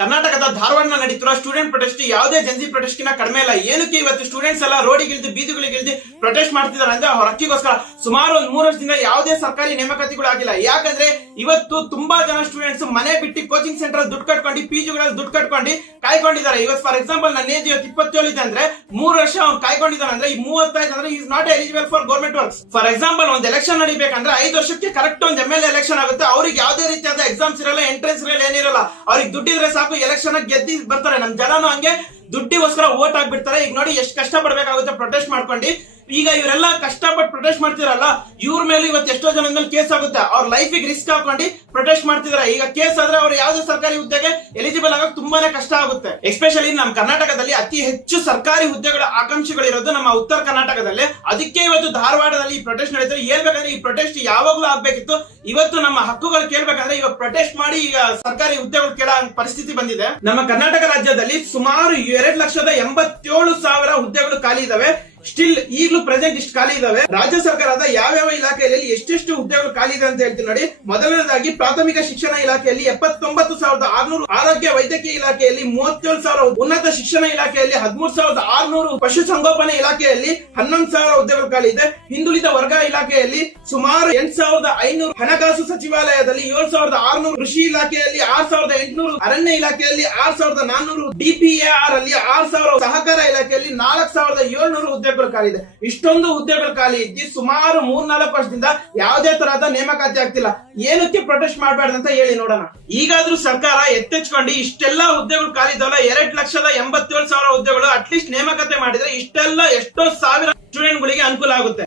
ಕರ್ನಾಟಕದ Dharwad ನಡೀತಿರೋ student protest ಯಾವುದೇ ಜನಸಿ protest ಗಿನ್ನ ಕಡಿಮೆ ಇಲ್ಲ. ಏನಕ್ಕೆ ಇವತ್ತು ಸ್ಟೂಡೆಂಟ್ಸ್ ಎಲ್ಲ ರೋಡಿಗಿಳಿದು ಬೀದಿಗಳಿಗಿಳಿದು ಪ್ರೊಟೆಸ್ಟ್ ಮಾಡ್ತಿದ್ದಾರೆ ಅಂದ್ರೆ ಅವ್ರ ಹಕ್ಕಿಗೋಸ್ಕರ. ಸುಮಾರು 3 ವರ್ಷದಿಂದ ಯಾವುದೇ ಸರ್ಕಾರಿ ನೇಮಕಾತಿಗಳು ಆಗಿಲ್ಲ. ಯಾಕಂದ್ರೆ ಇವತ್ತು ತುಂಬಾ ಜನ ಸ್ಟೂಡೆಂಟ್ಸ್ ಮನೆ ಬಿಟ್ಟು ಕೋಚಿಂಗ್ ಸೆಂಟರ್ ದುಡ್ಡು ಕಟ್ಕೊಂಡು ಪಿಜಿಗಳಲ್ಲಿ ದುಡ್ಡು ಕಟ್ಕೊಂಡು ಕಾಯ್ಕೊಂಡಿದ್ದಾರೆ. ಇವತ್ತು ಫಾರ್ ಎಕ್ಸಾಂಪಲ್ ನನ್ನ ಏಜ್ 27 ಇದೆ ಅಂದ್ರೆ 3 ವರ್ಷ ಅವ್ನು ಕಾಯ್ಕೊಂಡಿದ್ದಾನೆ ಅಂದ್ರೆ ಈ 35 ಅಂದ್ರೆ is not eligible for government works. For example ಒಂದು ಎಲೆಕ್ಷನ್ ನಡಿಬೇಕಂದ್ರೆ 5 ವರ್ಷಕ್ಕೆ ಕರೆಕ್ಟ್ ಒಂದು MLA ಎಲೆಕ್ಷನ್ ಆಗುತ್ತೆ. ಅವ್ರಿಗೆ ಯಾವುದೇ ರೀತಿಯಾದ ಎಕ್ಸಾಮ್ಸ್ ಇರಲ್ಲ, ಎಂಟ್ರೆನ್ಸ್ ಇರಲ್ಲ, ಏನಿರಲ್ಲ. ಅವ್ರಿಗೆ ದುಡ್ಡಿದ್ರೆ ಸಾಕು, ಎಲೆಕ್ಷನ್ ಗೆದ್ದಿ ಬರ್ತಾರೆ. ನಮ್ ಜನನು ಹಂಗೆ ದುಡ್ಡಿಗೋಸ್ಕರ ವೋಟ್ ಹಾಕ್ಬಿಡ್ತಾರೆ. ಈಗ ನೋಡಿ ಎಷ್ಟು ಕಷ್ಟ ಪಡ್ಬೇಕಾಗುತ್ತೆ ಪ್ರೊಟೆಸ್ಟ್ ಮಾಡ್ಕೊಂಡು. ಈಗ ಇವರೆಲ್ಲ ಕಷ್ಟಪಟ್ಟು ಪ್ರೊಟೆಸ್ಟ್ ಮಾಡ್ತಿರಲ್ಲ, ಇವ್ರ ಮೇಲೆ ಇವತ್ತು ಎಷ್ಟೋ ಜನ ಮೇಲೆ ಕೇಸ್ ಆಗುತ್ತೆ. ಅವ್ರ ಲೈಫಿಗೆ ರಿಸ್ಕ್ ಹಾಕೊಂಡು ಪ್ರೊಟೆಸ್ಟ್ ಮಾಡ್ತಿದಾರೆ. ಈಗ ಕೇಸ್ ಆದ್ರೆ ಅವ್ರು ಯಾವುದೇ ಸರ್ಕಾರಿ ಹುದ್ದೆಗೆ ಎಲಿಜಿಬಲ್ ಆಗಕ್ಕೆ ತುಂಬಾನೇ ಕಷ್ಟ ಆಗುತ್ತೆ. ಎಸ್ಪೆಷಲಿ ನಮ್ಮ ಕರ್ನಾಟಕದಲ್ಲಿ ಅತಿ ಹೆಚ್ಚು ಸರ್ಕಾರಿ ಹುದ್ದೆಗಳ ಆಕಾಂಕ್ಷಿಗಳಿರೋದು ನಮ್ಮ ಉತ್ತರ ಕರ್ನಾಟಕದಲ್ಲಿ. ಅದಕ್ಕೆ ಇವತ್ತು ಧಾರವಾಡದಲ್ಲಿ ಈ ಪ್ರೊಟೆಸ್ಟ್ ನಡೀತಾರೆ. ಹೇಳ್ಬೇಕಂದ್ರೆ ಈ ಪ್ರೊಟೆಸ್ಟ್ ಯಾವಾಗ್ಲೂ ಆಗ್ಬೇಕಿತ್ತು. ಇವತ್ತು ನಮ್ಮ ಹಕ್ಕುಗಳು ಕೇಳ್ಬೇಕಂದ್ರೆ ಇವಾಗ ಪ್ರೊಟೆಸ್ಟ್ ಮಾಡಿ ಈಗ ಸರ್ಕಾರಿ ಹುದ್ದೆಗಳು ಕೇಳೋ ಪರಿಸ್ಥಿತಿ ಬಂದಿದೆ. ನಮ್ಮ ಕರ್ನಾಟಕ ರಾಜ್ಯದಲ್ಲಿ ಸುಮಾರು 2,87,000 ಹುದ್ದೆಗಳು ಖಾಲಿ ಇದಾವೆ. ಸ್ಟಿಲ್ ಈಗಲೂ ಪ್ರೆಸೆಂಟ್ ಇಷ್ಟು ಖಾಲಿ ಇದಾವೆ. ರಾಜ್ಯ ಸರ್ಕಾರದ ಯಾವ ಇಲಾಖೆಯಲ್ಲಿ ಎಷ್ಟೆಷ್ಟು ಹುದ್ದೆಗಳು ಖಾಲಿ ಇದೆ ಅಂತ ಹೇಳ್ತೀನಿ ನೋಡಿ. ಮೊದಲನೇದಾಗಿ ಪ್ರಾಥಮಿಕ ಶಿಕ್ಷಣ ಇಲಾಖೆಯಲ್ಲಿ 79,600, ಆರೋಗ್ಯ ವೈದ್ಯಕೀಯ ಇಲಾಖೆಯಲ್ಲಿ 37,000, ಉನ್ನತ ಶಿಕ್ಷಣ ಇಲಾಖೆಯಲ್ಲಿ 13,600, ಪಶು ಸಂಗೋಪನೆ ಇಲಾಖೆಯಲ್ಲಿ 11,000 ಹುದ್ದೆಗಳು ಖಾಲಿ ಇದೆ. ಹಿಂದುಳಿದ ವರ್ಗ ಇಲಾಖೆಯಲ್ಲಿ ಸುಮಾರು 8,500, ಹಣಕಾಸು ಸಚಿವಾಲಯದಲ್ಲಿ 7,600, ಕೃಷಿ ಇಲಾಖೆಯಲ್ಲಿ 6,800, ಅರಣ್ಯ ಇಲಾಖೆಯಲ್ಲಿ 6,400, DPAR ಅಲ್ಲಿ 6,000, ಸಹಕಾರ ಇಲಾಖೆಯಲ್ಲಿ 4,700 ಹುದ್ದೆಗಳು ಖಾಲಿ ಇದೆ. ಇಷ್ಟೊಂದು ಹುದ್ದೆಗಳು ಖಾಲಿ ಇದ್ದು ಸುಮಾರು 3-4 ವರ್ಷದಿಂದ ಯಾವುದೇ ತರಹದ ನೇಮಕಾತಿ ಆಗ್ತಿಲ್ಲ. ಏನಕ್ಕೆ ಪ್ರೊಟೆಸ್ಟ್ ಮಾಡಬಾರ್ದು ಅಂತ ಹೇಳಿ ನೋಡೋಣ. ಈಗಾದ್ರೂ ಸರ್ಕಾರ ಎತ್ತೆಚ್ಕೊಂಡು ಇಷ್ಟೆಲ್ಲಾ ಹುದ್ದೆಗಳು ಖಾಲಿ ಇದಾವಲ್ಲ, 2,87,000 ಹುದ್ದೆಗಳು ಅಟ್ಲೀಸ್ಟ್ ನೇಮಕಾತಿ ಮಾಡಿದ್ರೆ ಇಷ್ಟೆಲ್ಲ ಎಷ್ಟೋ ಸಾವಿರ ಸ್ಟೂಡೆಂಟ್ ಗಳಿಗೆ ಅನುಕೂಲ ಆಗುತ್ತೆ.